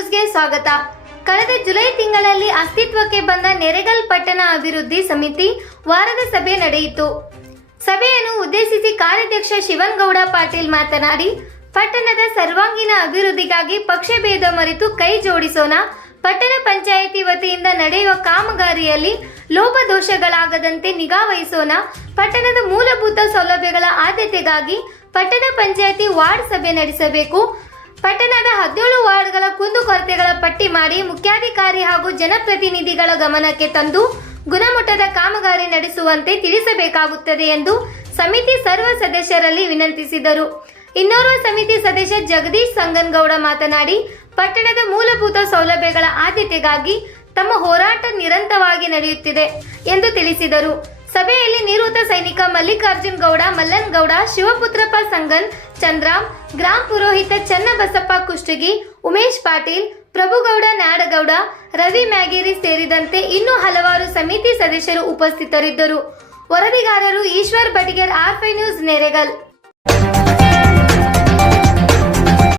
ನ್ಯೂಸ್ಗೆ ಸ್ವಾಗತ. ಕಳೆದ ಜುಲೈ ತಿಂಗಳಲ್ಲಿ ಅಸ್ತಿತ್ವಕ್ಕೆ ಬಂದ ನೆರೆಗಲ್ ಪಟ್ಟಣ ಅಭಿವೃದ್ಧಿ ಸಮಿತಿ ವಾರದ ಸಭೆ ನಡೆಯಿತು. ಸಭೆಯನ್ನು ಉದ್ದೇಶಿಸಿ ಕಾರ್ಯಾಧ್ಯಕ್ಷ ಶಿವನಗೌಡ ಪಾಟೀಲ್ ಮಾತನಾಡಿ, ಪಟ್ಟಣದ ಸರ್ವಾಂಗೀಣ ಅಭಿವೃದ್ಧಿಗಾಗಿ ಪಕ್ಷಭೇದ ಮರೆತು ಕೈ ಜೋಡಿಸೋಣ. ಪಟ್ಟಣ ಪಂಚಾಯಿತಿ ವತಿಯಿಂದ ನಡೆಯುವ ಕಾಮಗಾರಿಯಲ್ಲಿ ಲೋಪದೋಷಗಳಾಗದಂತೆ ನಿಗಾ ವಹಿಸೋಣ. ಪಟ್ಟಣದ ಮೂಲಭೂತ ಸೌಲಭ್ಯಗಳ ಆದ್ಯತೆಗಾಗಿ ಪಟ್ಟಣ ಪಂಚಾಯಿತಿ ವಾರ್ಡ್ ಸಭೆ ನಡೆಸಬೇಕು. ಪಟ್ಟಣದ 17 ವಾರ್ಡ್ಗಳ ಕುಂದುಕೊರತೆಗಳ ಪಟ್ಟಿ ಮಾಡಿ ಮುಖ್ಯಾಧಿಕಾರಿ ಹಾಗೂ ಜನಪ್ರತಿನಿಧಿಗಳ ಗಮನಕ್ಕೆ ತಂದು ಗುಣಮಟ್ಟದ ಕಾಮಗಾರಿ ನಡೆಸುವಂತೆ ತಿಳಿಸಬೇಕಾಗುತ್ತದೆ ಎಂದು ಸಮಿತಿ ಸರ್ವ ಸದಸ್ಯರಲ್ಲಿ ವಿನಂತಿಸಿದರು. ಇನ್ನೋರ್ವ ಸಮಿತಿ ಸದಸ್ಯ ಜಗದೀಶ್ ಸಂಗನಗೌಡ ಮಾತನಾಡಿ, ಪಟ್ಟಣದ ಮೂಲಭೂತ ಸೌಲಭ್ಯಗಳ ಆದ್ಯತೆಗಾಗಿ ತಮ್ಮ ಹೋರಾಟ ನಿರಂತರವಾಗಿ ನಡೆಯುತ್ತಿದೆ ಎಂದು ತಿಳಿಸಿದರು. ಸಭೆಯಲ್ಲಿ ನಿವೃತ್ತ ಸೈನಿಕ ಮಲ್ಲಿಕಾರ್ಜುನ್ ಗೌಡ, ಮಲ್ಲನ್ ಗೌಡ, ಶಿವಪುತ್ರಪ್ಪ ಸಂಗನ್, ಚಂದ್ರಾಮ್, ಗ್ರಾಮ ಪುರೋಹಿತ ಚನ್ನಬಸಪ್ಪ ಕುಷ್ಟಗಿ, ಉಮೇಶ್ ಪಾಟೀಲ್, ಪ್ರಭುಗೌಡ ನಾಡಗೌಡ, ರವಿ ಮ್ಯಾಗೇರಿ ಸೇರಿದಂತೆ ಇನ್ನೂ ಹಲವಾರು ಸಮಿತಿ ಸದಸ್ಯರು ಉಪಸ್ಥಿತರಿದ್ದರು. ವರದಿಗಾರರು ಈಶ್ವರ್ ಬಟಿಗೇರ್, R5 ನ್ಯೂಸ್, ನೆರೆಗಲ್.